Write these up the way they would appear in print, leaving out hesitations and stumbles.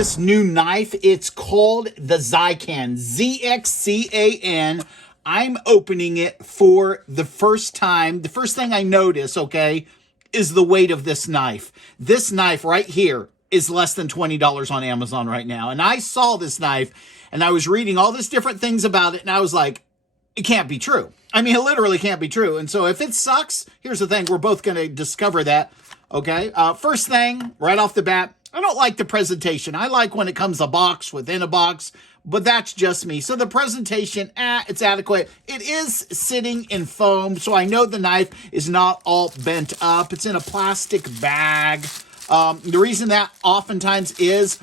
this new knife. It's called the Zxcan, Zxcan. I'm opening it for the first time. The first thing I notice, okay, is the weight of this knife. This knife right here is less than $20 on Amazon right now. And I saw this knife and I was reading all these different things about it and I was like, it can't be true. I mean, it literally can't be true. And so if it sucks, here's the thing. We're both going to discover that. Okay. First thing right off the bat, I don't like the presentation. I like when it comes a box within a box, but that's just me. So the presentation, it's adequate. It is sitting in foam. So I know the knife is not all bent up. It's in a plastic bag. The reason that oftentimes is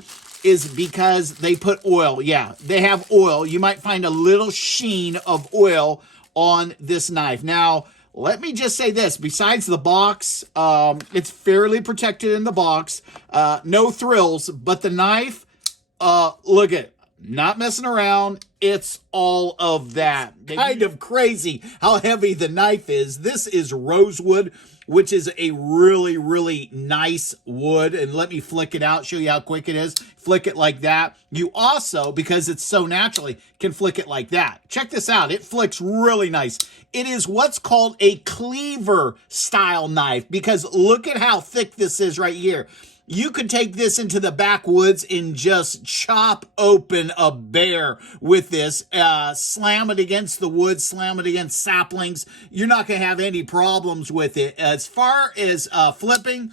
because they put oil. Yeah, they have oil. You might find a little sheen of oil on this knife. Now, let me just say this. Besides the box, it's fairly protected in the box. No thrills, but the knife, look at it. Not messing around. It's all of that. Kind of crazy how heavy the knife is. This is rosewood, which is a really, really nice wood. And let me flick it out, show you how quick it is. Flick it like that. You also, because it's so naturally, can flick it like that. Check this out. It flicks really nice. It is what's called a cleaver style knife because look at how thick this is right here. You could take this into the backwoods and just chop open a bear with this, slam it against the wood, slam it against saplings. You're not going to have any problems with it. As far as flipping,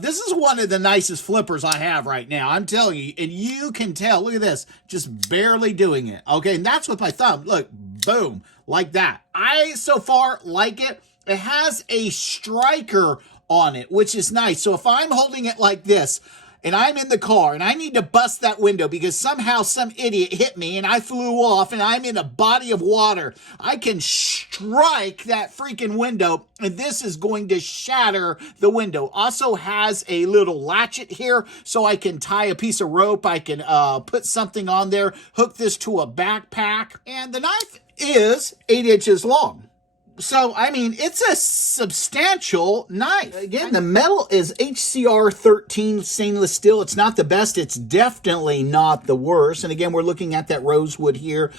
this is one of the nicest flippers I have right now. I'm telling you, and you can tell, look at this, just barely doing it. Okay, and that's with my thumb. Look, boom, like that. I, so far, like it. It has a striker on it, which is nice. So if I'm holding it like this and I'm in the car and I need to bust that window because somehow some idiot hit me and I flew off and I'm in a body of water, I can strike that freaking window and this is going to shatter the window. Also has a little latchet here so I can tie a piece of rope. I can put something on there, hook this to a backpack, and the knife is 8 inches long. So, I mean, it's a substantial knife. Again, the metal is HCR 13 stainless steel. It's not the best. It's definitely not the worst. And again, we're looking at that rosewood here.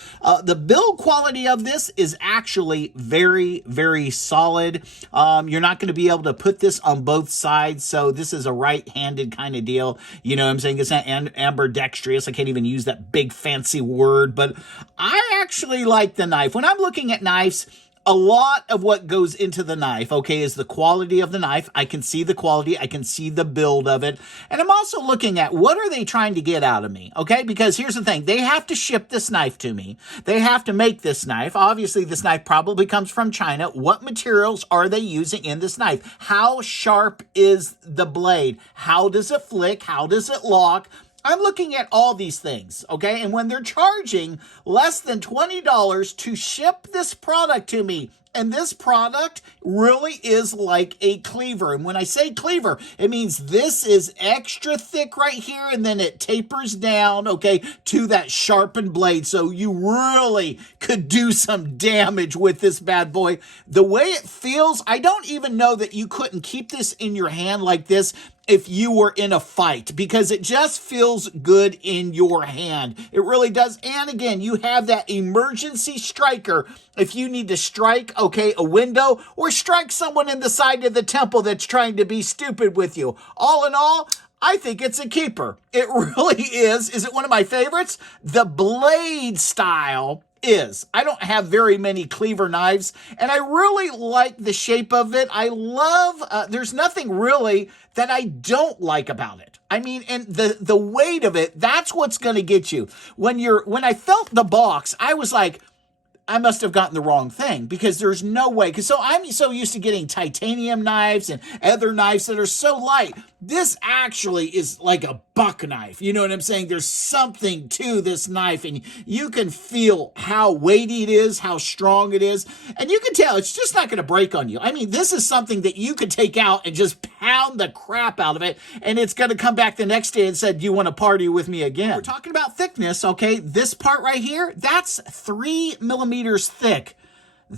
The build quality of this is actually very, very solid. You're not going to be able to put this on both sides. So this is a right-handed kind of deal. You know what I'm saying? It's not ambidextrous. I can't even use that big fancy word. But I actually like the knife. When I'm looking at knives, a lot of what goes into the knife, okay, is the quality of the knife. I can see the quality. I can see the build of it. And I'm also looking at what are they trying to get out of me, okay? Because here's the thing. They have to ship this knife to me. They have to make this knife. Obviously, this knife probably comes from China. What materials are they using in this knife? How sharp is the blade? How does it flick? How does it lock? I'm looking at all these things, okay? And when they're charging less than $20 to ship this product to me, and this product really is like a cleaver. And when I say cleaver, it means this is extra thick right here, and then it tapers down, okay, to that sharpened blade. So you really could do some damage with this bad boy. The way it feels, I don't even know that you couldn't keep this in your hand like this if you were in a fight, because it just feels good in your hand. It really does. And again, you have that emergency striker if you need to strike, okay, a window or strike someone in the side of the temple that's trying to be stupid with you. All in all, I think it's a keeper. It really is. Is it one of my favorites? The blade style is. I don't have very many cleaver knives, and I really like the shape of it. I love, there's nothing really that I don't like about it. I mean, and the weight of it, that's what's going to get you. When I felt the box, I was like, I must have gotten the wrong thing because there's no way. Because I'm so used to getting titanium knives and other knives that are so light. This actually is like a buck knife. You know what I'm saying? There's something to this knife, and you can feel how weighty it is, how strong it is. And you can tell it's just not going to break on you. I mean, this is something that you could take out and just pound the crap out of it, and it's going to come back the next day and said, do you want to party with me again? We're talking about thickness, okay? This part right here, that's 3 millimeters thick.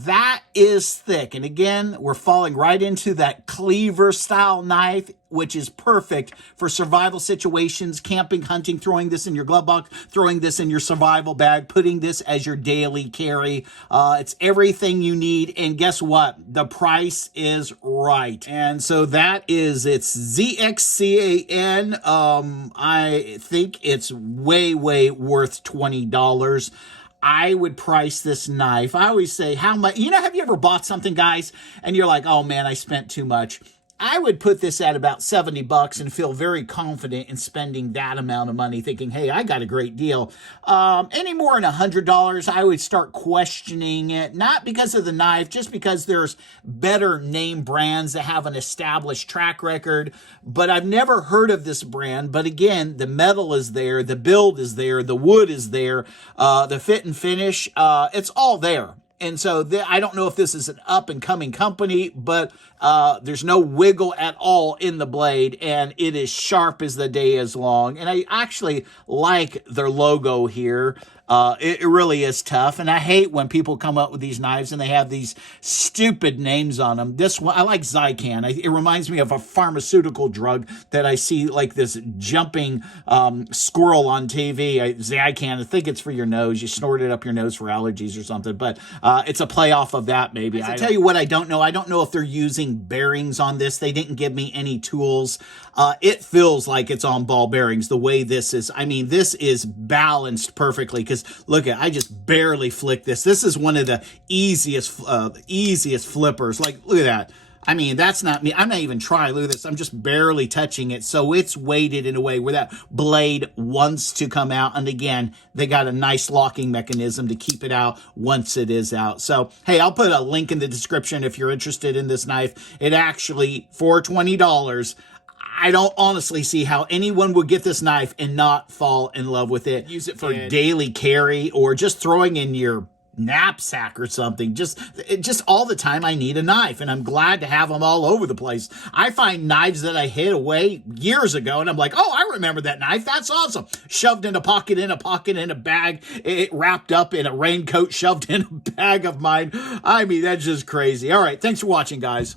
That is thick. And again, we're falling right into that cleaver style knife, which is perfect for survival situations, camping, hunting, throwing this in your glove box, throwing this in your survival bag, putting this as your daily carry. It's everything you need. And guess what? The price is right. And so that is, it's Zxcan. I think it's way, way worth $20. I would price this knife. I always say, how much, have you ever bought something, guys, and you're like, oh man, I spent too much? I would put this at about $70 and feel very confident in spending that amount of money, thinking, hey, I got a great deal. Any more than $100, I would start questioning it, not because of the knife, just because there's better name brands that have an established track record. But I've never heard of this brand. But again, the metal is there, the build is there, the wood is there, the fit and finish, it's all there. And so I don't know if this is an up-and-coming company, but there's no wiggle at all in the blade, and it is sharp as the day is long. And I actually like their logo here. It really is tough, and I hate when people come up with these knives and they have these stupid names on them. This one, I like Zxcan. It reminds me of a pharmaceutical drug that I see, like this jumping squirrel on TV. Zxcan, I think it's for your nose. You snort it up your nose for allergies or something, but it's a play off of that maybe. I tell you what I don't know. I don't know if they're using bearings on this. They didn't give me any tools. It feels like it's on ball bearings the way this is. I mean, this is balanced perfectly because look at, I just barely flick this. This is one of the easiest flippers. Like, look at that. I mean, that's not me. I'm not even trying. Look at this. I'm just barely touching it. So it's weighted in a way where that blade wants to come out. And again, they got a nice locking mechanism to keep it out once it is out. So, hey, I'll put a link in the description if you're interested in this knife. It actually, for $20, I don't honestly see how anyone would get this knife and not fall in love with it. Use it for daily carry or just throwing in your knapsack or something. Just all the time I need a knife, and I'm glad to have them all over the place. I find knives that I hid away years ago, and I'm like, oh, I remember that knife. That's awesome. Shoved in a pocket, in a bag, it wrapped up in a raincoat, shoved in a bag of mine. I mean, that's just crazy. All right, thanks for watching, guys.